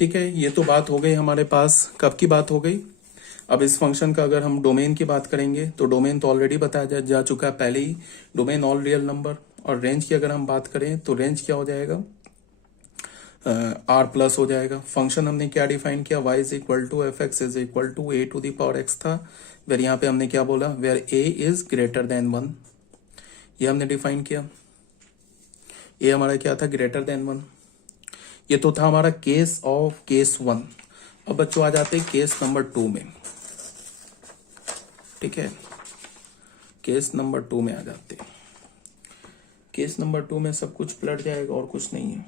ठीक है, ये तो बात हो गई हमारे पास, कब की बात हो गई। अब इस फंक्शन का अगर हम डोमेन की बात करेंगे तो डोमेन तो ऑलरेडी बताया जा चुका है पहले ही, डोमेन ऑल रियल नंबर। और रेंज की अगर हम बात करें तो रेंज क्या हो जाएगा, आर प्लस हो जाएगा। फंक्शन हमने क्या डिफाइन किया, y is equal to F X is equal to A to the power X था। फिर यहाँ पे हमने क्या बोला, where A is greater than 1, ये हमने डिफाइन किया। ए हमारा क्या था, ग्रेटर देन 1। ये तो था हमारा केस ऑफ केस 1। अब बच्चों आ जाते हैं केस नंबर 2 में। ठीक है, केस नंबर 2 में आ जाते हैं। केस नंबर 2 में सब कुछ पलट जाएगा और कुछ नहीं है।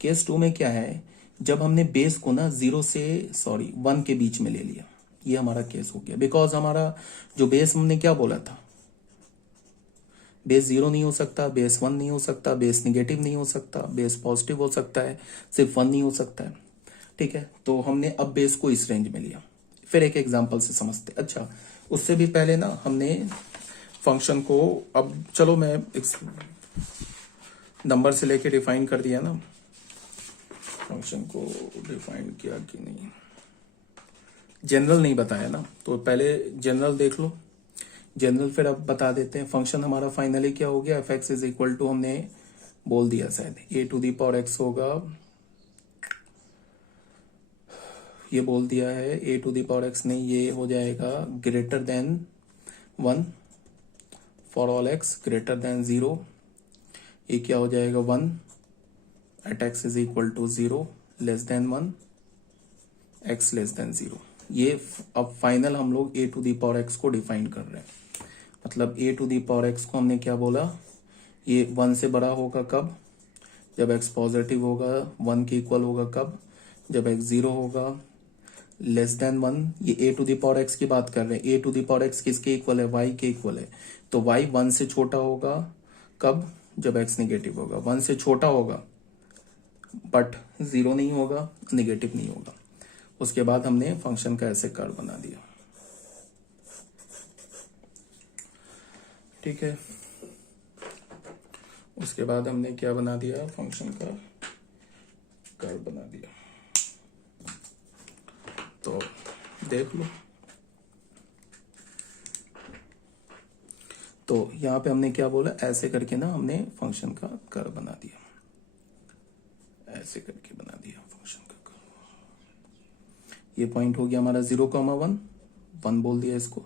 केस 2 में क्या है, जब हमने बेस को ना 1 के बीच में ले लिया, ये हमारा केस हो गया। बिकॉज हमारा जो बेस हमने क्या बोला था, बेस 0 नहीं हो सकता, बेस 1 नहीं हो सकता, बेस निगेटिव नहीं हो सकता, बेस पॉजिटिव हो सकता है, सिर्फ 1 नहीं हो सकता है। ठीक है, तो हमने अब बेस को इस रेंज में लिया। फिर एक एग्जांपल से समझते। अच्छा, उससे भी पहले ना हमने फंक्शन को, अब चलो मैं नंबर से लेके डिफाइन कर दिया ना, फंक्शन को डिफाइन किया कि नहीं, जनरल नहीं बताया ना, तो पहले जनरल देख लो। जनरल फिर अब बता देते हैं। फंक्शन हमारा फाइनली क्या हो गया, F X is equal to, हमने बोल दिया शायद A to the power X होगा, ये बोल दिया है A to the power X नहीं, ये हो जाएगा greater than 1 for all X greater than 0। ये क्या हो जाएगा 1 at X is equal to 0 less than 1 X less than 0। ये अब फाइनल हम लोग A to the power X को डिफाइन कर रहे हैं। मतलब ए टू दी पावर एक्स को हमने क्या बोला, ये 1 से बड़ा होगा कब, जब एक्स पॉजिटिव होगा, 1 के इक्वल होगा कब, जब एक्स 0 होगा, लेस देन 1। ये ए टू दी पावर एक्स की बात कर रहे हैं। ए टू दी पावर एक्स किसके इक्वल है, वाई के इक्वल है। तो वाई 1 से छोटा होगा कब, जब एक्स निगेटिव होगा। 1 से छोटा होगा बट 0 नहीं होगा, निगेटिव नहीं होगा। उसके बाद हमने फंक्शन का ऐसे कर्व बना दिया। ठीक है, उसके बाद हमने क्या बना दिया, फंक्शन का कर्व बना दिया। तो देख लो, तो यहां पे हमने क्या बोला, ऐसे करके ना हमने फंक्शन का कर्व बना दिया, ऐसे करके बना दिया फंक्शन का कर्व। ये पॉइंट हो गया हमारा 0,1, 1 बोल दिया इसको,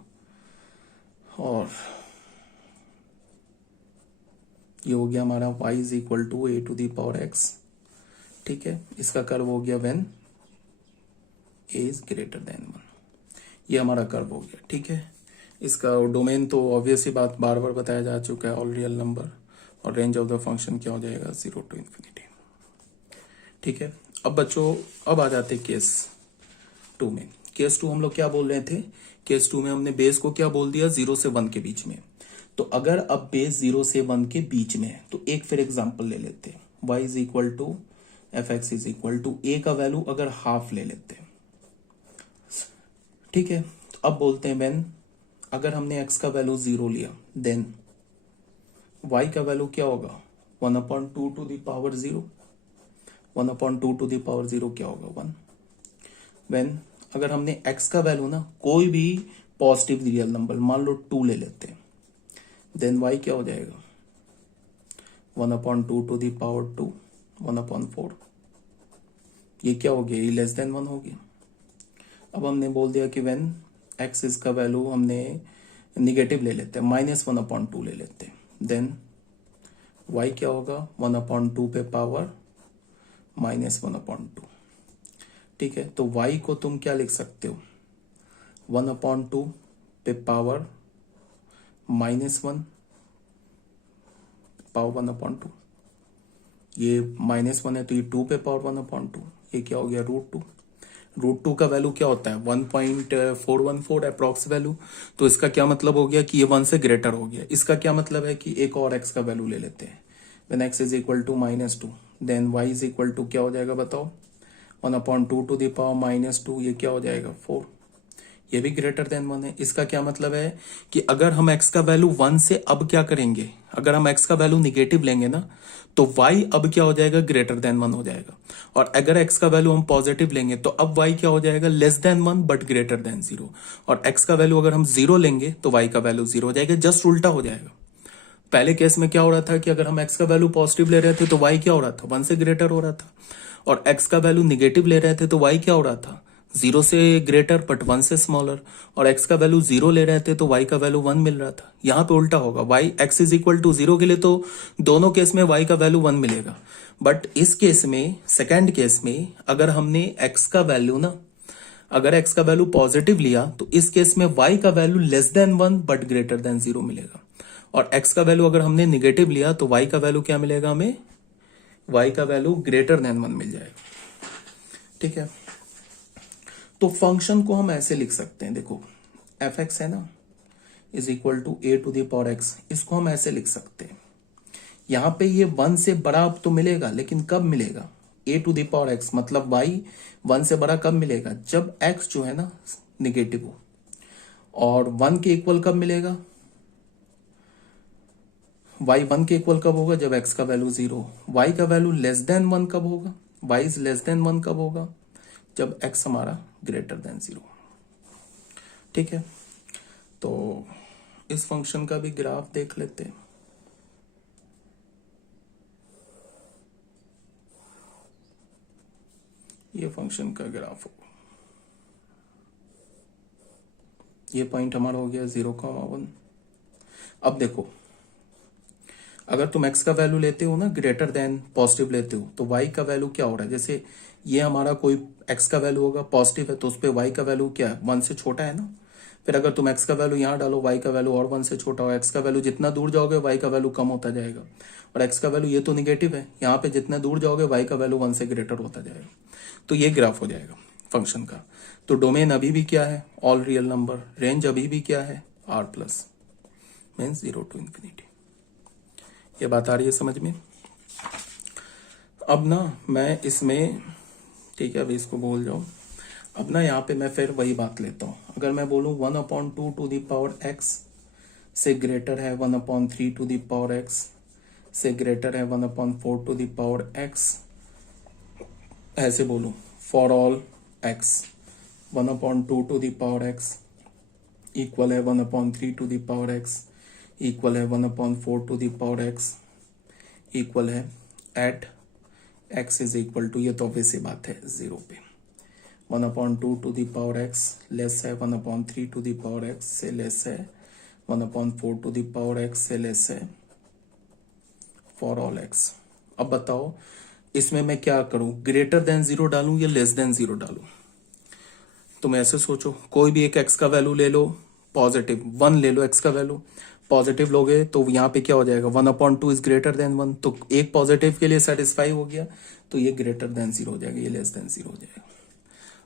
और ये हो गया हमारा y is equal to A to the power x। ठीक है, इसका कर्व हो गया when a is greater than 1। ये हमारा कर्व हो गया। ठीक है, इसका डोमेन तो ऑब्वियस ही बात बार बार बताया जा चुका है, ऑल रियल नंबर। और रेंज ऑफ द फंक्शन क्या हो जाएगा, 0 टू इंफिनिटी। ठीक है, अब बच्चों अब आ जाते केस 2 में। केस 2 हम लोग क्या बोल रहे थे, केस 2 में हमने बेस को क्या बोल दिया, 0 से 1 के बीच में। तो अगर अब बेस 0 से 1 के बीच में है तो एक फिर एग्जांपल ले लेते हैं। y is equal to F X is equal to A का वैल्यू अगर हाफ ले लेते हैं। ठीक है, तो अब बोलते हैं व्हेन, अगर हमने x का वैल्यू 0 लिया देन y का वैल्यू क्या होगा, 1/2 to the power 0। 1/2 to the power 0 क्या होगा, 1। व्हेन अगर हमने x का वैल्यू ना कोई भी पॉजिटिव रियल नंबर मान लो 2 ले लेते हैं, देन y क्या हो जाएगा, 1/2 टू दी पावर 2, 1/4। ये क्या हो गया, ये लेस देन 1 हो गया। अब हमने बोल दिया कि व्हेन x इसका वैल्यू हमने निगेटिव ले लेते हैं, -1/2 ले लेते हैं, देन y क्या होगा, 1/2 पे पावर -1/2। ठीक है, तो y को तुम क्या लिख सकते हो, 1/2 पे पावर -1 पावर 1/2। ये -1 है तो ये 2 पे पावर 1/2। ये क्या हो गया, √2। √2 का वैल्यू क्या होता है, 1.414 अप्रॉक्स वैल्यू। तो इसका क्या मतलब हो गया कि ये 1 से ग्रेटर हो गया। इसका क्या मतलब है कि एक और x का वैल्यू ले लेते हैं। When x is equal to -2 then y is equal to क्या हो जाएगा बताओ, 1/2 टू द पावर -2, ये क्या हो जाएगा 4। ये भी ग्रेटर देन 1 है। इसका क्या मतलब है कि अगर हम x का वैल्यू 1 से अब क्या करेंगे, अगर हम x का वैल्यू निगेटिव लेंगे ना, तो y अब क्या हो जाएगा, ग्रेटर देन 1 हो जाएगा। और अगर x का वैल्यू हम पॉजिटिव लेंगे तो अब y क्या हो जाएगा, less than 1 but greater than 0। और x का वैल्यू अगर हम 0 लेंगे तो y का वैल्यू 0 हो जाएगा, जस्ट उल्टा हो जाएगा। पहले केस में क्या हो रहा था कि अगर हम x का वैल्यू पॉजिटिव ले रहे थे तो y क्या हो रहा था, 1 से ग्रेटर हो रहा था। और x का वैल्यू निगेटिव ले रहे थे तो y क्या हो रहा था, 0 से ग्रेटर बट 1 से स्मॉलर। और x का वैल्यू 0 ले रहे थे तो y का वैल्यू 1 मिल रहा था। यहाँ पे उल्टा होगा, y x is equal to 0 के लिए तो दोनों केस में y का वैल्यू 1 मिलेगा। बट इस केस में, सेकेंड केस में, अगर हमने x का वैल्यू ना, अगर x का वैल्यू पॉजिटिव लिया तो इस केस में y का value less than 1 but greater than 0 मिलेगा। और x का वैल्यू अगर हमने निगेटिव लिया तो y का वैल्यू क्या मिलेगा हमें, y का वैल्यू ग्रेटर देन 1 मिल जाएगा। ठीक है, तो फंक्शन को हम ऐसे लिख सकते हैं, देखो f(x) है ना, इज इक्वल टू a⁴x। इसको हम ऐसे लिख सकते हैं, यहां पे ये 1 से बड़ा अब तो मिलेगा, लेकिन कब मिलेगा, a⁴x मतलब y 1 से बड़ा कब मिलेगा, जब x जो है ना निगेटिव हो। और 1 के इक्वल कब मिलेगा, y 1 के इक्वल कब होगा, जब x का वैल्यू 0। y का वैल्यू लेस देन 1 कब होगा, y इज लेस देन 1 कब होगा, जब x हमारा ग्रेटर देन 0। ठीक है, तो इस फंक्शन का भी ग्राफ देख लेते हैं। ये फंक्शन का ग्राफ होगा, ये पॉइंट हमारा हो गया 0,1। अब देखो, अगर तुम x का वैल्यू लेते हो ना ग्रेटर देन पॉजिटिव लेते हो, तो y का वैल्यू क्या हो रहा है, जैसे ये हमारा कोई x का वैल्यू होगा पॉजिटिव है तो उस पर y का वैल्यू क्या है, 1 से छोटा है ना। फिर अगर तुम x का वैल्यू यहाँ डालो, y का वैल्यू और 1 से छोटा हो, x का वैल्यू जितना दूर जाओगे y का वैल्यू कम होता जाएगा। और x का वैल्यू ये तो निगेटिव है, यहाँ पे जितना दूर जाओगे y का वैल्यू 1 से ग्रेटर होता जाएगा। तो ये ग्राफ हो जाएगा फंक्शन का। तो डोमेन अभी भी क्या है, ऑल रियल नंबर। रेंज अभी भी क्या है, r plus, means 0 to infinity। ये बात आ रही है समझ में। अब ना मैं इसमें, ठीक है अभी इसको भूल जाओ। अब ना यहाँ पे मैं फिर वही बात लेता हूँ। अगर मैं बोलूँ 1/2 टू द पावर x से ग्रेटर है 1/3 टू द पावर x से ग्रेटर है 1/4 टू द पावर x, ऐसे बोलूँ for all x 1/2 to the power x equal है 1/3 to the power x equal है 1/4 to the power x equal है at x is equal to, ये तो obvious बात है, 0 पे 1/2 to the power x less है 1/3 टू द पावर x से लेस है 1/4 टू द पावर x से लेस है फॉर ऑल x। अब बताओ इसमें मैं क्या करूं, ग्रेटर देन 0 डालूं या लेस देन 0 डालूं। तुम ऐसे सोचो, कोई भी एक x का वैल्यू ले लो, पॉजिटिव 1 ले लो x का वैल्यू, पॉजिटिव लोगे तो यहाँ पे क्या हो जाएगा 1/2 इज ग्रेटर देन 1, तो एक पॉजिटिव के लिए सेटिस्फाई हो गया, तो ये ग्रेटर देन 0 हो जाएगा, ये लेस देन 0 हो जाएगा।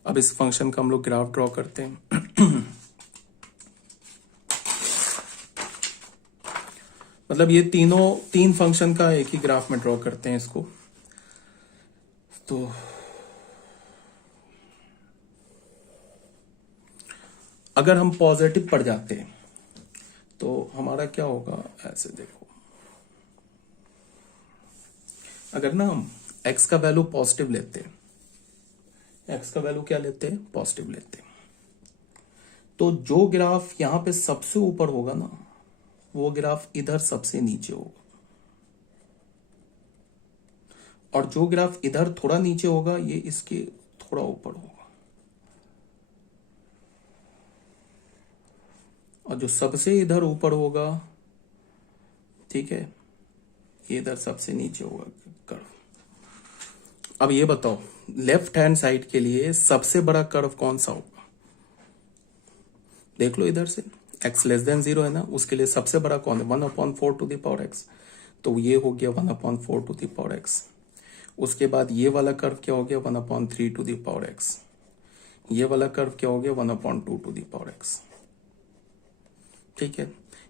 अब इस फंक्शन का हम लोग ग्राफ ड्रॉ करते हैं। मतलब ये तीन फंक्शन का एक ही ग्राफ में ड्रॉ करते हैं इसको। तो अगर हम पॉजिटिव पढ़ जाते हैं तो हमारा क्या होगा, ऐसे देखो, अगर ना हम x का वैल्यू पॉजिटिव लेते हैं, x का वैल्यू क्या लेते हैं, पॉजिटिव लेते हैं, तो जो ग्राफ यहां पे सबसे ऊपर होगा ना, वो ग्राफ इधर सबसे नीचे होगा, और जो ग्राफ इधर थोड़ा नीचे होगा ये इसके थोड़ा ऊपर होगा, और जो सबसे इधर ऊपर होगा, ठीक है, ये इधर सबसे नीचे होगा कर्व। अब ये बताओ लेफ्ट हैंड साइड के लिए सबसे बड़ा कर्व कौन सा होगा, देख लो इधर से, x लेस देन 0 है ना, उसके लिए सबसे बड़ा कौन है, 1/4 टू द पावर x, तो ये हो गया 1/4 टू द पावर x। उसके बाद ये वाला कर्व क्या हो गया 1/3 टू द पावर x, ये वाला कर्व क्या हो गया 1/2 टू द पावर x। ठीक है,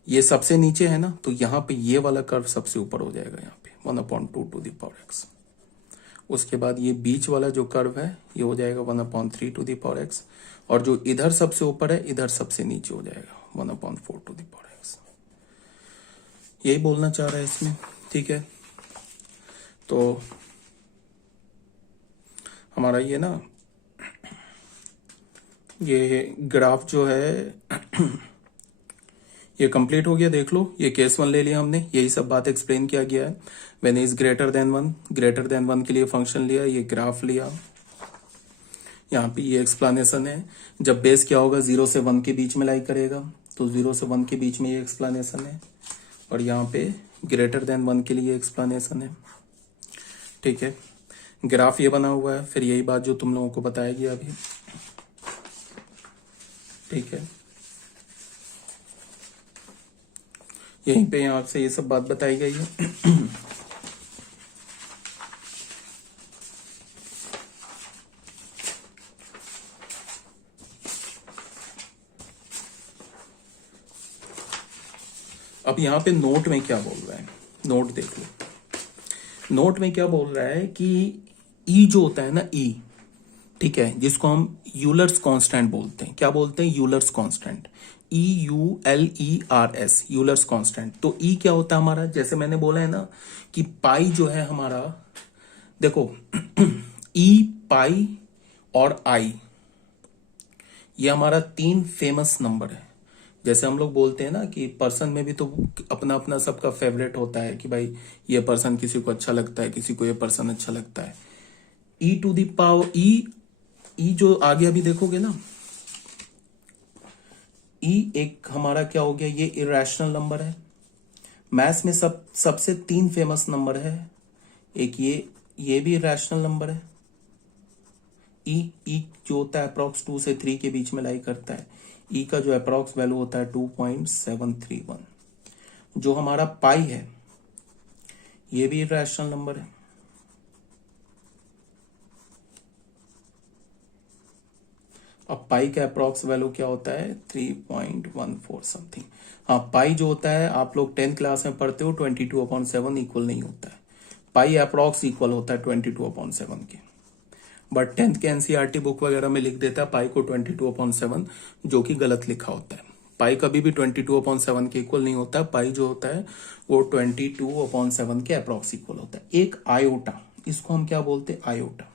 ये सबसे नीचे है ना, तो यहां पे ये वाला कर्व सबसे ऊपर हो जाएगा, यहाँ पे 1/2 टू द पावर x। उसके बाद ये बीच वाला जो कर्व है ये हो जाएगा 1/3 टू द पावर एक्स, और जो इधर सबसे ऊपर है इधर सबसे नीचे हो जाएगा 1/4 टू द पावर एक्स। यही बोलना चाह रहा है इसमें, ठीक है। तो हमारा ये ना ये ग्राफ जो है ये कंप्लीट हो गया। देख लो, ये केस 1 ले लिया हमने, यही सब बात एक्सप्लेन किया गया है। When is greater than 1, greater than 1 के लिए फंक्शन लिया, ये ग्राफ लिया, यहाँ पे ये एक्सप्लेनेशन है। जब बेस क्या होगा 0 से 1 के बीच में लाई करेगा, तो 0 से 1 के बीच में ये एक्सप्लेनेशन है, और यहाँ पे ग्रेटर देन 1 के लिए एक्सप्लेनेशन है, ठीक है। ग्राफ ये बना हुआ है, फिर यही बात जो तुम लोगों को बताया गया अभी, ठीक है। यहीं पे यहाँ से ये सब बात बताई गई है। अब यहाँ पे नोट में क्या बोल रहा है, नोट देख लो। नोट में क्या बोल रहा है कि ई जो होता है ना, ई, ठीक है, जिसको हम यूलर्स कांस्टेंट बोलते हैं। क्या बोलते हैं? Euler's constant, EULERS, Euler's constant. तो ई क्या होता है हमारा? जैसे मैंने बोला है ना कि पाई जो है हमारा, देखो ई, पाई और आई, ये हमारा 3 फेमस नंबर है। जैसे हम लोग बोलते हैं ना कि पर्सन में भी तो अपना अपना सबका फेवरेट होता है कि भाई ये पर्सन किसी को अच्छा लगता है, किसी को ये पर्सन अच्छा लगता है। ई टू द पावर ई जो आगे अभी देखोगे ना, ई एक हमारा क्या हो गया, ये इरेशनल नंबर है। मैथ्स में सबसे 3 फेमस नंबर है। एक ये भी इरेशनल नंबर है। ई जो होता है अप्रॉक्स 2 से 3 के बीच में लाई करता है। ई का जो अप्रॉक्स वैल्यू होता है 2.731। जो हमारा पाई है ये भी इरेशनल नंबर है। अब पाई का अप्रॉक्स वैल्यू क्या होता है? 3.14 समथिंग। हाँ, पाई जो होता है आप लोग 10th क्लास में पढ़ते हो 22/7 इक्वल नहीं होता है। पाई अप्रॉक्स इक्वल होता है 22/7 के, बट 10th के एनसीईआरटी बुक वगैरह में लिख देता है पाई को 22/7, जो कि गलत लिखा होता है। पाई कभी भी 22/7 के इक्वल नहीं होता है। पाई जो होता है वो 22/7 के अप्रॉक्स इक्वल होता है। एक आयोटा, इसको हम क्या बोलते हैं? आयोटा।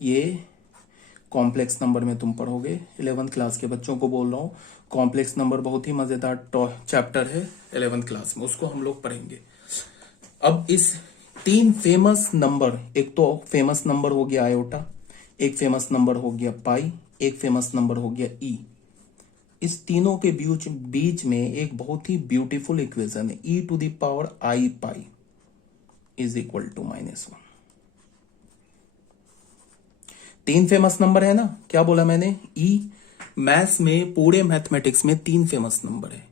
ये कॉम्प्लेक्स नंबर में तुम पढ़ोगे, 11th क्लास के बच्चों को बोल रहा हूँ। कॉम्प्लेक्स नंबर बहुत ही मजेदार चैप्टर है 11th क्लास में, उसको हम लोग पढ़ेंगे। अब इस 3 फेमस नंबर, एक तो फेमस नंबर हो गया आयोटा, एक फेमस नंबर हो गया पाई, एक फेमस नंबर हो गया ई। इस तीनों के बीच में एक बहुत ही ब्यूटीफुल इक्वेशन है, E to the power I pi is equal to -1। 3 famous number है ना, क्या बोला मैंने? ई, मैथ्स में पूरे मैथमेटिक्स में 3 फेमस नंबर है।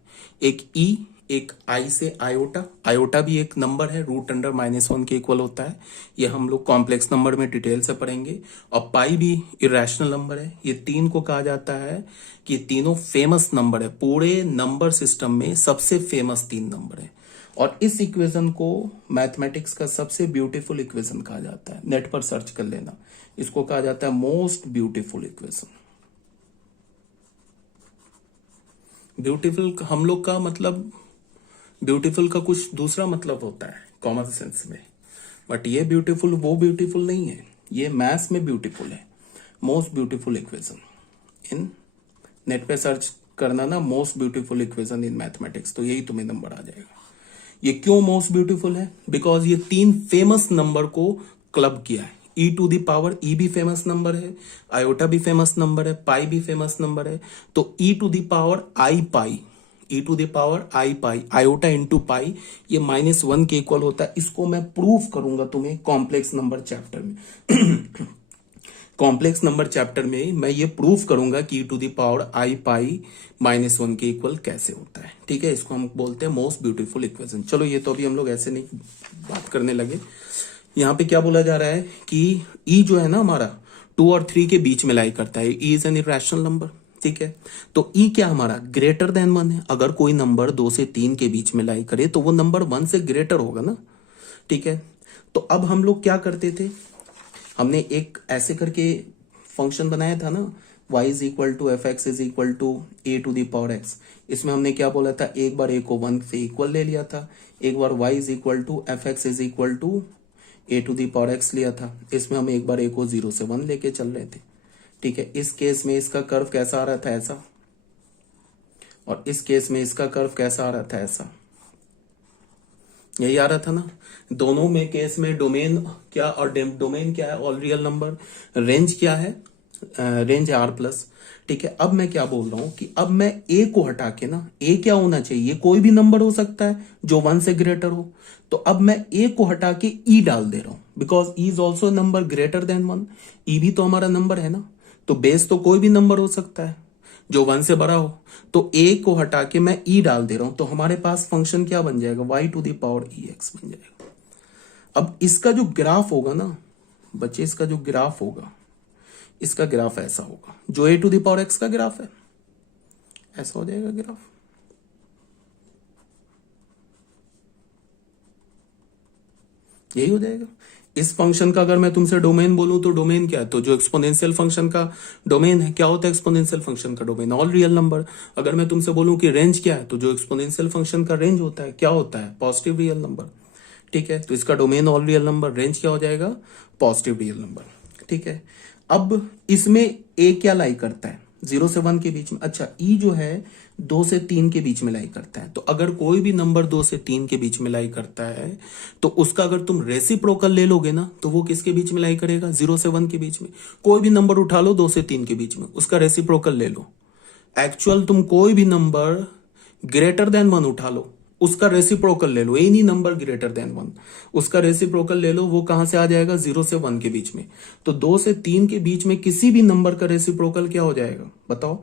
एक ई, एक आई से आयोटा। आयोटा भी एक नंबर है, √(-1) के इक्वल होता है। ये हम लोग कॉम्प्लेक्स नंबर में डिटेल से पढ़ेंगे। और पाई भी इरेशनल नंबर है। ये 3 को कहा जाता है कि तीनों फेमस नंबर है, पूरे नंबर सिस्टम में सबसे फेमस 3 नंबर है। और इस इक्वेशन को मैथमेटिक्स का सबसे ब्यूटीफुल इक्वेशन कहा जाता है। नेट पर सर्च कर लेना, इसको कहा जाता है मोस्ट ब्यूटीफुल इक्वेशन। ब्यूटीफुल हम लोग का मतलब, ब्यूटीफुल का कुछ दूसरा मतलब होता है कॉमन सेंस में, बट ये ब्यूटीफुल वो ब्यूटीफुल नहीं है। ये मैथ्स में ब्यूटीफुल है, most beautiful equation in. Net पे सर्च करना ना most beautiful equation in mathematics, तो यही तुम्हें नंबर आ जाएगा। ये क्यों मोस्ट ब्यूटीफुल है? बिकॉज ये 3 फेमस नंबर को क्लब किया है। E to the power E भी फेमस नंबर है, आयोटा भी फेमस नंबर है, पाई भी फेमस नंबर है। तो E to the power I pi, E to the power I pi, iota into pi, ये -1 के इक्वल होता है। इसको मैं प्रूफ करूंगा तुम्हें कॉम्प्लेक्स नंबर चैप्टर में। कॉम्प्लेक्स नंबर चैप्टर में मैं ये प्रूफ करूंगा कि ई टू दी पावर आई पाई -1 के इक्वल कैसे होता है, ठीक है। इसको हम बोलते हैं मोस्ट ब्यूटीफुल इक्वेशन। चलो, ये तो अभी हम लोग ऐसे नहीं बात करने लगे। यहाँ पे क्या बोला जा रहा है कि ई जो है ना हमारा 2 और 3 के बीच में लाई करता है। E is an irrational number, ठीक है। तो ई क्या हमारा ग्रेटर देन 1 है। अगर कोई नंबर 2 से 3 के बीच में लाई करे तो वो नंबर 1 से ग्रेटर होगा ना, ठीक है। तो अब हम लोग क्या करते थे, हमने एक ऐसे करके फंक्शन बनाया था ना, y is equal to F X is equal to A to the power X. इसमें हमने क्या बोला था, एक बार ए को 1 से इक्वल ले लिया था, एक बार y is equal to F X is equal to A to the power X लिया था। इसमें हम एक बार ए को 0 से 1 लेके चल रहे थे, ठीक है। इस केस में इसका कर्व कैसा आ रहा था, ऐसा, और इस केस में इसका कर्व कैसा आ रहा था, ऐसा, यही आ रहा था ना। दोनों में केस में डोमेन क्या, और डोमेन क्या है, ऑल रियल नंबर। रेंज क्या है, रेंज है आर प्लस, ठीक है। अब मैं क्या बोल रहा हूं कि अब मैं ए को हटा के ना, ए क्या होना चाहिए, कोई भी नंबर हो सकता है जो 1 से ग्रेटर हो। तो अब मैं ए को हटा के ई डाल दे रहा हूं, because E is also number greater than 1। ई भी तो हमारा नंबर है ना, तो बेस तो कोई भी नंबर हो सकता है जो 1 से बड़ा हो। तो ए को हटा के मैं ई डाल दे रहा हूं, तो हमारे पास फंक्शन क्या बन जाएगा, y to the power E X बन जाएगा। अब इसका जो ग्राफ होगा ना बच्चे, इसका जो ग्राफ होगा, इसका ग्राफ ऐसा होगा, जो ए टू द पावर एक्स का ग्राफ है, ऐसा हो जाएगा ग्राफ। यही हो जाएगा। इस फंक्शन का अगर मैं तुमसे डोमेन बोलूं तो डोमेन क्या है, तो जो एक्सपोनेंशियल फंक्शन का डोमेन है, क्या होता है एक्सपोनेंशियल फंक्शन का डोमेन, ऑल रियल नंबर। अगर मैं तुमसे बोलूं कि रेंज क्या है, तो जो एक्सपोनेंशियल फंक्शन का रेंज होता है क्या होता है, पॉजिटिव रियल नंबर, ठीक है। तो इसका domain all real number, range क्या हो जाएगा, पॉजिटिव रियल नंबर, ठीक है। अब इसमें ए क्या लाई करता है, 0 से 1 के बीच में। अच्छा, ई जो है 2 से 3 के बीच में लाई करता है। तो अगर कोई भी नंबर 2 से 3 के बीच में लाई करता है, तो उसका अगर तुम रेसिप्रोकल ले लोगे ना, तो वो किसके बीच में लाई करेगा, 0 से 1 के बीच में। कोई भी नंबर उठा लो 2 से 3 के बीच में, उसका रेसिप्रोकल ले लो। एक्चुअल तुम कोई भी नंबर ग्रेटर देन 1 उठा लो, उसका रेसिप्रोकल ले लो, एनी नंबर ग्रेटर देन 1, उसका रेसिप्रोकल ले लो। वो कहां से आ जाएगा, 0 से 1 के बीच में। तो 2 से 3 के बीच में किसी भी नंबर का रेसिप्रोकल क्या हो जाएगा, बताओ,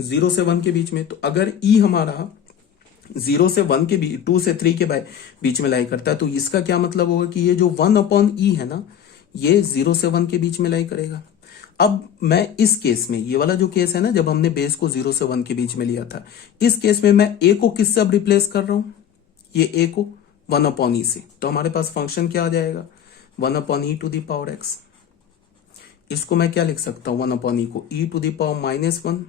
0 से 1 के बीच में। तो अगर ई हमारा 0 से 1 के बीच, 2 से 3 के बीच में लाई करता है, तो इसका क्या मतलब होगा कि ये जो 1/e है ना, ये 0 से 1 के बीच में लाई करेगा। अब मैं इस केस में, ये वाला जो केस है ना, जब हमने बेस को 0 से 1 के बीच में लिया था, इस केस में मैं ए को किससे अब रिप्लेस कर रहा हूं, ये ए को 1/e से। तो हमारे पास फंक्शन क्या आ जाएगा, 1/e to the power x. इसको मैं क्या लिख सकता हूं, 1/e को e टू द पावर -1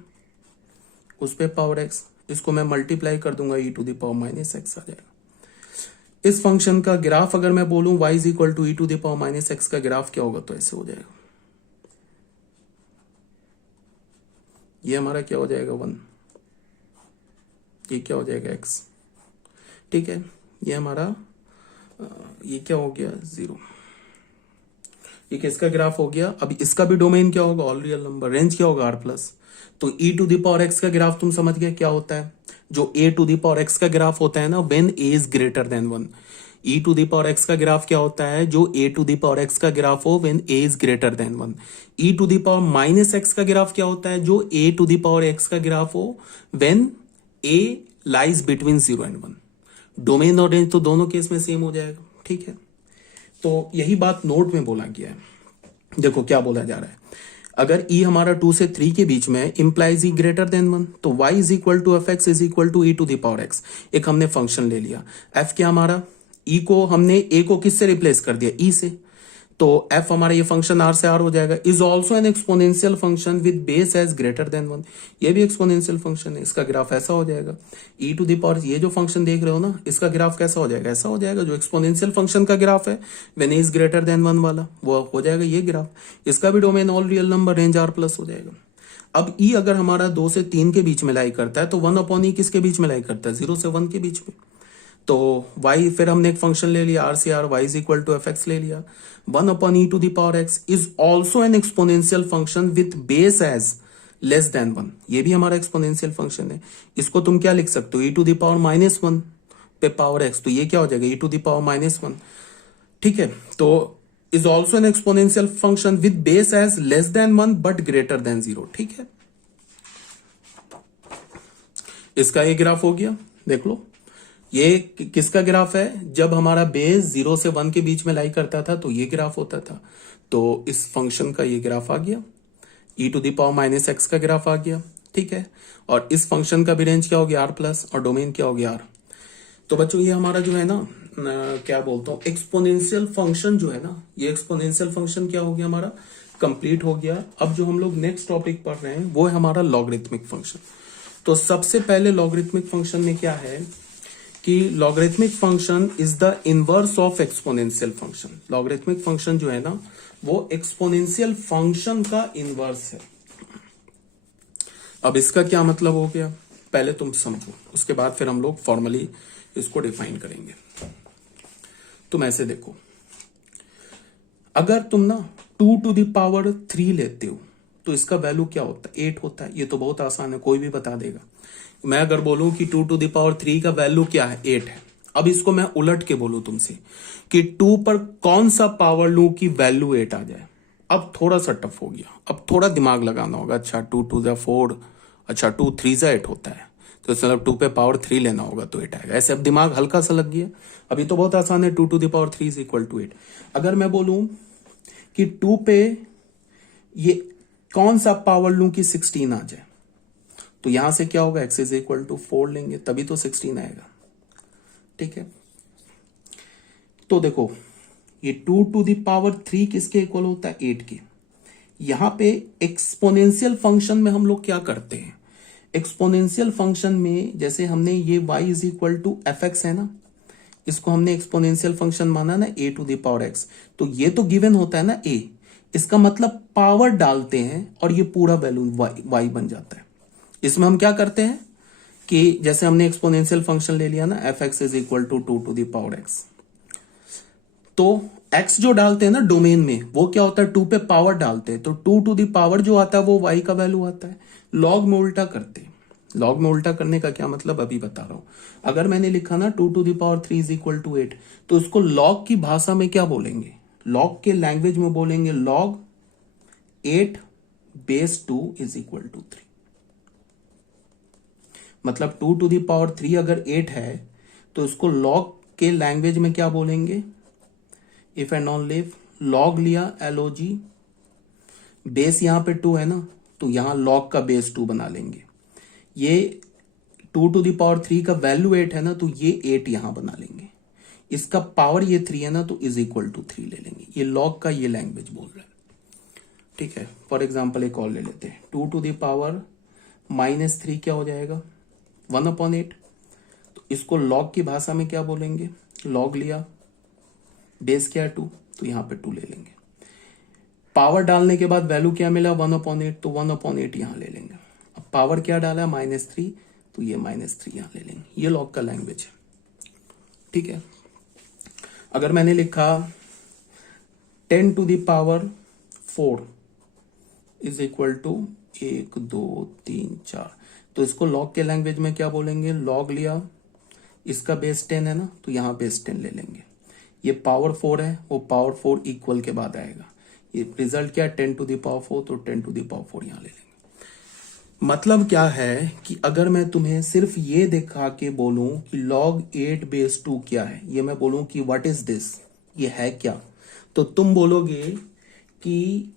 उस पे पावर एक्स, इसको मैं मल्टीप्लाई कर दूंगा, e to the power -x आ जाएगा। इस फंक्शन का ग्राफ अगर मैं बोलूं y is equal to e to the power -x का ग्राफ क्या होगा, तो ऐसे हो जाएगा। ये हमारा क्या हो जाएगा 1, ये क्या हो जाएगा x, ठीक है। ये हमारा ये क्या हो गया 0, ये किसका ग्राफ हो गया। अब इसका भी डोमेन क्या होगा, ऑल रियल नंबर। रेंज क्या होगा, r प्लस। तो e to the power x का ग्राफ तुम समझ गए क्या होता है, जो a to the power x का ग्राफ होता है ना, when a is greater than 1। e to the power x का ग्राफ क्या होता है, जो a to the power x का ग्राफ हो when a is greater than 1। e to the power -x का ग्राफ क्या होता है, जो a to the power x का ग्राफ हो when a lies between 0 and 1। Domain और रेंज तो दोनों केस में सेम हो जाएगा, ठीक है। तो यही बात नोट में बोला गया है। देखो क्या बोला जा रहा है, अगर e हमारा 2 से 3 के बीच में इंप्लाइज e ग्रेटर देन 1, तो y is equal to F X is equal to e to the power x। एक हमने फंक्शन ले लिया, f क्या हमारा, e को हमने a को किससे रिप्लेस कर दिया, e से। तो f हमारा ये फंक्शन r से r हो जाएगा। Is also an exponential function with base as greater than 1। ये भी एक्सपोनेंशियल फंक्शन है, इसका ग्राफ ऐसा हो जाएगा। e टू द पावर, ये जो फंक्शन देख रहे हो ना, इसका ग्राफ कैसा हो जाएगा, ऐसा हो जाएगा। जो एक्सपोनेंशियल फंक्शन का ग्राफ है when a is greater than 1 वाला, वो हो जाएगा ये ग्राफ। इसका भी domain all real number, range r plus हो जाएगा। अब e अगर हमारा 2 से 3 के बीच में लाई करता है, तो 1/e किसके बीच में लाई करता है, 0 से 1 के बीच में। तो y, फिर हमने एक फंक्शन ले लिया r से r, y is equal to F X ले लिया। 1/e to the power x is also an exponential function with base as less than 1। ये भी हमारा एक्सपोनेंशियल फंक्शन है। इसको तुम क्या लिख सकते हो, e टू द पावर -1 पे पावर x, तो ये क्या हो जाएगा, e टू द पावर -1, ठीक है। तो is also an exponential function with base as less than 1 but greater than 0, ठीक है। इसका ये ग्राफ हो गया, देख लो। ये किसका ग्राफ है, जब हमारा बेस 0 से 1 के बीच में लाई करता था, तो ये ग्राफ होता था। तो इस फंक्शन का ये ग्राफ आ गया, e to the power -x का ग्राफ आ गया, ठीक है। और इस फंक्शन का भी रेंज क्या हो गया, r प्लस, और डोमेन क्या हो गया r। तो बच्चों ये हमारा जो है ना क्या बोलता हूँ, एक्सपोनेंशियल फंक्शन जो है ना, ये एक्सपोनेंशियल फंक्शन क्या हो गया हमारा, कंप्लीट हो गया। अब जो हम लोग नेक्स्ट टॉपिक पढ़ रहे हैं वो है हमारा लॉगरिथमिक फंक्शन। तो सबसे पहले लॉगरिथमिक फंक्शन में क्या है कि logarithmic function is the inverse of exponential function. Logarithmic function जो है ना वो एक्सपोनेंशियल फंक्शन का इनवर्स है। अब इसका क्या मतलब हो गया, पहले तुम समझो, उसके बाद फिर हम लोग फॉर्मली इसको डिफाइन करेंगे। तुम ऐसे देखो, अगर तुम ना 2 to the power 3 लेते हो तो इसका वैल्यू क्या होता है, 8 होता है। ये तो बहुत आसान है, कोई भी बता देगा। मैं अगर बोलूं कि 2 to the power 3 का वैल्यू क्या है, 8 है। अब इसको मैं उलट के बोलूं तुमसे कि 2 पर कौन सा पावर लूं कि वैल्यू 8 आ जाए, अब थोड़ा सा टफ हो गया, अब थोड़ा दिमाग लगाना होगा। अच्छा 2 to the 4, अच्छा 2 3 जा 8 होता है, तो इसका मतलब 2 पे पावर 3 लेना होगा तो 8 आएगा। ऐसे अब दिमाग हल्का सा लग गया। अभी तो बहुत आसान है, 2 to the power 3 is equal to 8। अगर मैं बोलूं कि 2 पे ये कौन सा पावर लूं कि 16 आ जाए, तो यहां से क्या होगा, x इज इक्वल टू 4 लेंगे तभी तो 16 आएगा। ठीक है, तो देखो ये 2 to the power 3 किसके इक्वल होता है, 8 के। यहां पे एक्सपोनेंशियल फंक्शन में हम लोग क्या करते हैं, एक्सपोनेंशियल फंक्शन में जैसे हमने ये y is equal to F X है ना, इसको हमने एक्सपोनेंशियल फंक्शन माना ना, a to the power x, तो ये तो गिवन होता है ना a, इसका मतलब पावर डालते हैं और ये पूरा वैल्यू y बन जाता है। इसमें हम क्या करते हैं कि जैसे हमने एक्सपोनेंशियल फंक्शन ले लिया ना, F X is equal to 2 to the power x, तो x जो डालते हैं ना डोमेन में वो क्या होता है, 2 पे पावर डालते हैं, तो 2 to the power जो आता है वो y का वैल्यू आता है। लॉग में उल्टा करते हैं। लॉग में उल्टा करने का क्या मतलब अभी बता रहा हूं। अगर मैंने लिखा ना 2 to the power 3 is equal to 8, तो इसको लॉग की भाषा में क्या बोलेंगे, लॉग के लैंग्वेज में बोलेंगे log 8 base 2 is equal to 3। मतलब 2 to the power 3 अगर 8 है तो इसको लॉग के लैंग्वेज में क्या बोलेंगे, if and on live, log लिया LOG, बेस यहां पे 2 है ना, तो यहां लॉग का बेस 2 बना लेंगे। ये 2 to the power 3 का वैल्यू 8 है ना, तो ये 8 यहां बना लेंगे। इसका पावर ये 3 है ना, तो इज इक्वल टू 3 ले लेंगे। ये लॉग का ये लैंग्वेज बोल रहा है। ठीक है, फॉर एग्जाम्पल एक और ले लेते हैं, 2 to the power -3 क्या हो जाएगा, 1/8। तो इसको लॉग की भाषा में क्या बोलेंगे, लॉग लिया, बेस क्या है 2, तो यहां पे 2 ले लेंगे। पावर डालने के बाद वैल्यू क्या मिला, 1/8, तो 1/8 यहां ले लेंगे। अब पावर क्या डाला, -3, तो ये -3 यहां ले लेंगे। ये लॉग का लैंग्वेज है। ठीक है, अगर मैंने लिखा 10 to the power 4 is equal to 1 2 3 4, तो इसको लॉग के लैंग्वेज में क्या बोलेंगे, लॉग लिया, इसका बेस 10 है ना, तो यहां बेस 10 ले लेंगे। ये पावर 4 है, वो पावर 4 इक्वल के बाद आएगा। ये रिजल्ट क्या है, 10 to the power 4, तो 10 to the power 4 यहां ले लेंगे। मतलब क्या है कि अगर मैं तुम्हें सिर्फ ये दिखा के बोलूं कि log 8 बेस 2 क्या है, ये मैं बोलूं कि व्हाट इज दिस, ये है क्या, तो तुम बोलोगे कि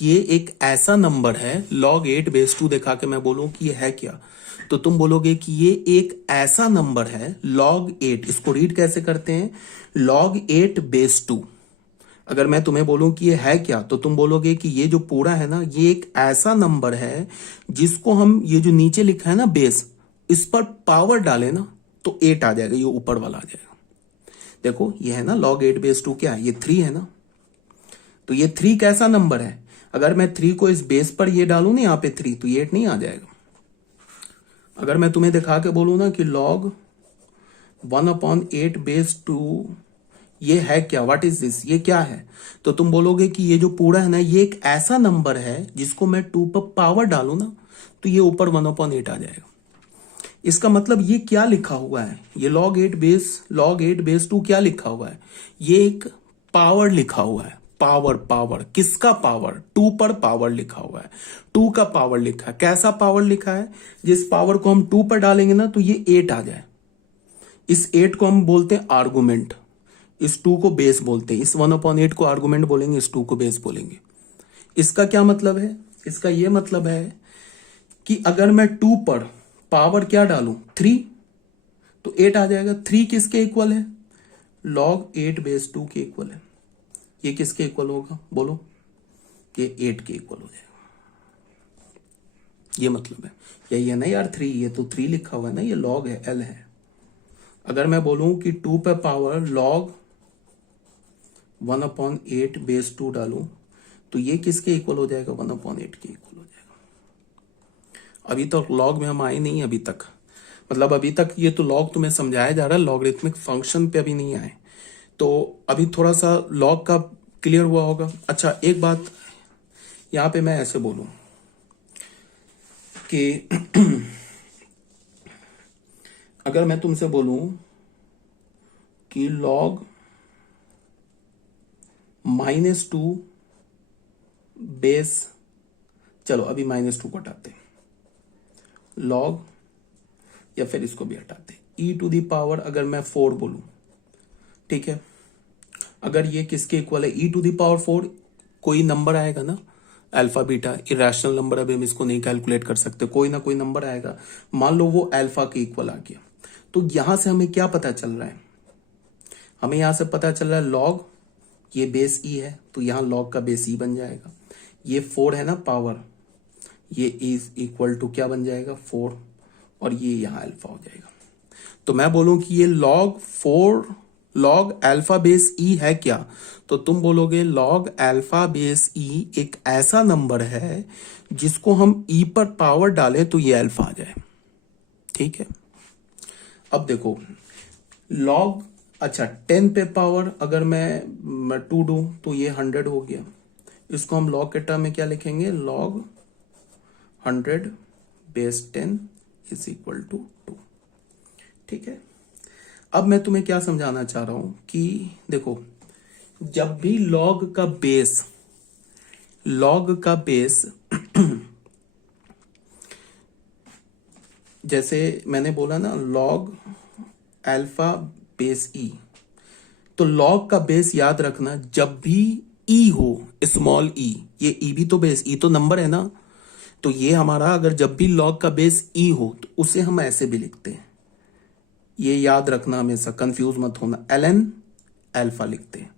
ये एक ऐसा नंबर है। log 8 बेस 2 दिखा के मैं बोलूं कि ये है क्या, तो तुम बोलोगे कि ये एक ऐसा नंबर है log 8। इसको रीड कैसे करते हैं, log 8 बेस 2। अगर मैं तुम्हें बोलूं कि ये है क्या, तो तुम बोलोगे कि ये जो पूरा है ना, ये एक ऐसा नंबर है जिसको हम, ये जो नीचे लिखा है ना बेस, इस पर पावर डाले ना तो 8 आ जाएगा, ये ऊपर वाला आ जाएगा। देखो ये है ना log 8 बेस 2 क्या है, ये 3 है ना, तो ये 3 कैसा नंबर है। अगर मैं 3 को इस बेस पर ये डालू ना यहां पे 3, तो ये 8 नहीं आ जाएगा। अगर मैं तुम्हें दिखा के बोलू ना कि log 1/8 बेस 2 ये है क्या, व्हाट इज दिस, ये क्या है, तो तुम बोलोगे कि ये जो पूरा है ना, ये एक ऐसा नंबर है जिसको मैं 2 पर पावर डालू ना तो ये ऊपर 1/8 आ जाएगा। इसका मतलब ये क्या लिखा हुआ है, ये log 8 बेस 2 क्या लिखा हुआ है, ये एक पावर लिखा हुआ है। पावर किसका पावर, 2 पर पावर लिखा हुआ है, 2 का पावर लिखा है। कैसा पावर लिखा है, जिस पावर को हम 2 पर डालेंगे ना तो ये 8 आ जाए। इस 8 को हम बोलते हैं आर्गुमेंट, इस 2 को बेस बोलते हैं, इस 1/8 को आर्गुमेंट बोलेंगे, इस 2 को बेस बोलेंगे। इसका क्या मतलब है, इसका यह मतलब है कि अगर मैं 2 पर पावर क्या डालूं 3, तो 8 आ जाएगा। 3 किसके इक्वल है, log 8 बेस 2 के इक्वल है। ये किसके इक्वल होगा बोलो? ये 8 के इक्वल हो जाएगा। ये मतलब है, यही है ना यार 3, ये तो 3 लिखा हुआ है ना, ये log है, l है। अगर मैं बोलूं कि 2 पे पावर log 1/8 बेस 2 डालूं तो ये किसके इक्वल हो जाएगा? 1/8 के इक्वल हो जाएगा। अभी तो log में हम आए नहीं अभी तक, मतलब अभी तक ये तो log तुम्हें समझाया जा रहा है, लॉगरिथमिक फंक्शन पे अभी नहीं आए, तो अभी थोड़ा सा log का क्लियर हुआ होगा। अच्छा एक बात यहां पे मैं ऐसे बोलूं कि अगर मैं तुमसे बोलूं कि log -2 बेस, चलो अभी -2 को हटाते, log या फिर इसको भी हटाते, e⁻, अगर मैं 4 बोलूं, ठीक है, अगर ये किसके इक्वल है? e⁻4 कोई नंबर आएगा ना, अल्फा बीटा, इरेशनल नंबर, अभी हम इसको नहीं कैलकुलेट कर सकते, कोई ना कोई नंबर आएगा, मान लो वो अल्फा के इक्वल आ गया, तो यहां से हमें क्या पता चल रहा है? हमें यहां से पता चल रहा है log, ये बेस ई है तो यहां log का बेस ई बन जाएगा, ये 4 है ना पावर, ये इज इक्वल टू क्या बन जाएगा? 4, और ये यहां अल्फा हो जाएगा। तो मैं बोलूं कि ये log 4 log अल्फा बेस ई है क्या? तो तुम बोलोगे log अल्फा बेस ई एक ऐसा नंबर है जिसको हम ई पर पावर डालें तो ये अल्फा आ जाए, ठीक है। अब देखो log, अच्छा 10 पे पावर अगर मैं 2 दूं तो ये 100 हो गया, इसको हम log के टर्म में क्या लिखेंगे? log 100 base 10 is equal to 2, ठीक है। अब मैं तुम्हें क्या समझाना चाह रहा हूं कि देखो, जब भी log का बेस जैसे मैंने बोला ना log अल्फा बेस ई, तो log का बेस याद रखना, जब भी ई हो, स्मॉल ई, ये ई भी तो बेस, ई तो नंबर है ना, तो ये हमारा अगर जब भी log का बेस ई हो तो उसे हम ऐसे भी लिखते हैं, ये याद रखना हमेशा, कंफ्यूज मत होना, ln अल्फा लिखते हैं,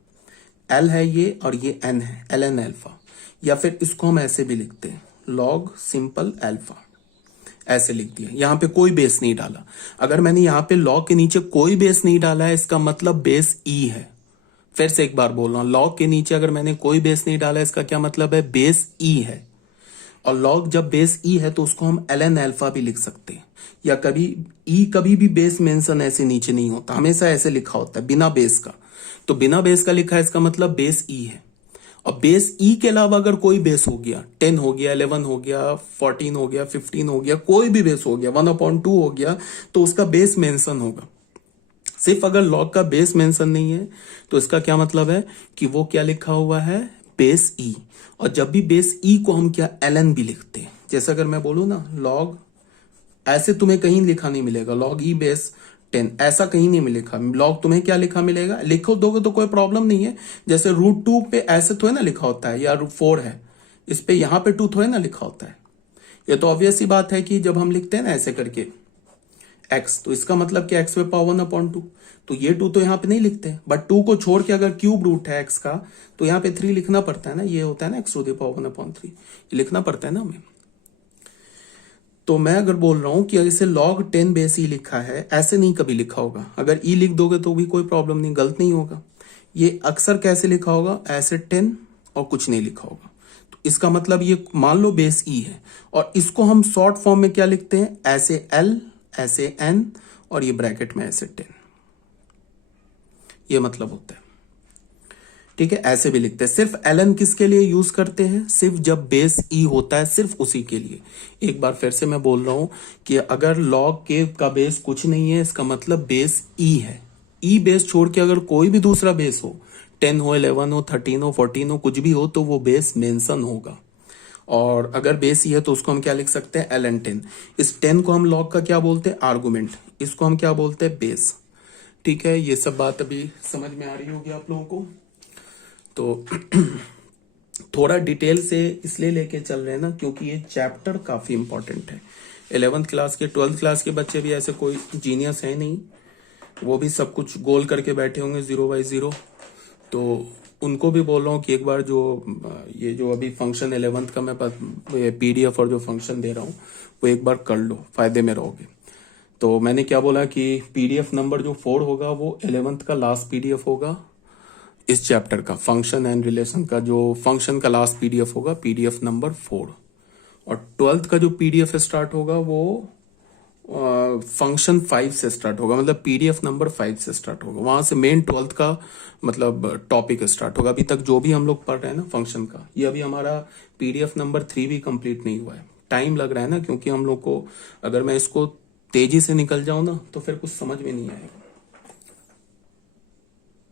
l है ये और ये n है, ln अल्फा, या फिर इसको हम ऐसे भी लिखते हैं log सिंपल अल्फा, ऐसे लिख दिया, यहां पे कोई बेस नहीं डाला। अगर मैंने यहां पे log के नीचे कोई बेस नहीं डाला है, इसका मतलब बेस ई है। फिर से एक बार बोल रहा हूं, log के नीचे अगर मैंने कोई बेस नहीं डाला, इसका क्या मतलब है? बेस ई है। और log जब बेस ई है तो उसको हम ln अल्फा भी लिख सकते हैं, या कभी भी बेस मेंशन ऐसे नीचे नहीं होता, हमेशा ऐसे लिखा होता है बिना बेस का, तो बिना बेस का लिखा है, इसका मतलब बेस ई है। और बेस ई के अलावा अगर कोई बेस हो गया, 10 हो गया, 11 हो गया, 14 हो गया, 15 हो गया, कोई भी बेस हो गया, 1/2 हो गया, तो उसका बेस मेंशन होगा। सिर्फ अगर log का बेस मेंशन नहीं है तो इसका क्या मतलब है कि वो क्या लिखा हुआ है? बेस ई। और जब भी बेस ई को हम क्या ln भी लिखते हैं, जैसे अगर मैं बोलूं ना log, ऐसे तुम्हें कहीं लिखा नहीं मिलेगा log ई बेस 10, ऐसा कहीं नहीं मिलेगा। log तुम्हें क्या लिखा मिलेगा? लिखो दोगे तो कोई प्रॉब्लम नहीं है, जैसे √2 पे ऐसे थोड़े ना लिखा होता है, या √4 है इस पे, यहां पे 2 थोड़े ना लिखा होता है। ये तो ऑब्वियस ही बात है कि जब हम लिखते हैं ना ऐसे करके x, तो इसका मतलब कि x पे पावर 1/2, तो ये 2 तो यहाँ पे नहीं लिखते, बट 2 को छोड़ के अगर क्यूब रूट है x का तो यहाँ पे 3 लिखना पड़ता है ना, ये होता है ना x टू द पावर 1/3, ये लिखना पड़ता है ना हमें। तो मैं अगर बोल रहा हूं कि इसे log 10 बेस ई लिखा है, ऐसे नहीं कभी लिखा होगा, अगर ई लिख दोगे तो भी कोई प्रॉब्लम नहीं, गलत नहीं होगा। ये अक्सर कैसे लिखा होगा? ऐसे 10 और कुछ नहीं लिखा होगा, तो इसका मतलब ये मान लो बेस ई है, और इसको हम शॉर्ट फॉर्म में क्या लिखते हैं? ऐसे l, ऐसे n, और ये ब्रैकेट में ऐसे 10, ये मतलब होता है, ठीक है। ऐसे भी लिखते हैं। सिर्फ ln किसके लिए यूज करते हैं? सिर्फ जब बेस ई होता है, सिर्फ उसी के लिए। एक बार फिर से मैं बोल रहा हूं कि अगर log के का बेस कुछ नहीं है, इसका मतलब बेस ई है। ई बेस छोड़ के अगर कोई भी दूसरा बेस हो, 10 हो, 11 हो, 13 हो, 14 हो, कुछ भी हो, तो वो बेस मेंशन होगा। और अगर बेस ई है तो उसको हम क्या लिख सकते हैं? ln 10। इस 10 को हम log का क्या बोलते हैं? आर्गुमेंट। इसको हम क्या बोलते हैं? बेस। ठीक है, ये सब बात अभी समझ में आ रही होगी आप लोगों को। तो थोड़ा डिटेल से इसलिए लेके चल रहे हैं ना, क्योंकि ये चैप्टर काफी इंपॉर्टेंट है। 11th क्लास के 12th क्लास के बच्चे भी ऐसे कोई जीनियस है नहीं, वो भी सब कुछ गोल करके बैठे होंगे 0/0। तो उनको भी बोल रहा हूँ कि एक बार जो ये जो अभी फंक्शन 11th का मैं पीडीएफ और जो फंक्शन दे रहा हूँ वो एक बार कर लो, फायदे में रहोगे। तो मैंने क्या बोला कि पीडीएफ नंबर जो 4 होगा वो 11th का लास्ट पीडीएफ होगा इस चैप्टर का, फंक्शन एंड रिलेशन का जो फंक्शन का लास्ट पीडीएफ होगा, पीडीएफ नंबर 4। और 12th का जो पीडीएफ स्टार्ट होगा वो फंक्शन 5 से स्टार्ट होगा, मतलब पीडीएफ नंबर 5 से स्टार्ट होगा। वहां से मेन 12th का मतलब टॉपिक स्टार्ट होगा। अभी तक जो भी हम लोग पढ़ रहे हैं ना फंक्शन का, ये अभी हमारा पीडीएफ नंबर 3 भी कंप्लीट नहीं हुआ है। टाइम लग रहा है ना, क्योंकि हम लोग को अगर मैं इसको तेजी से निकल जाऊं ना तो फिर कुछ समझ में नहीं आएगा।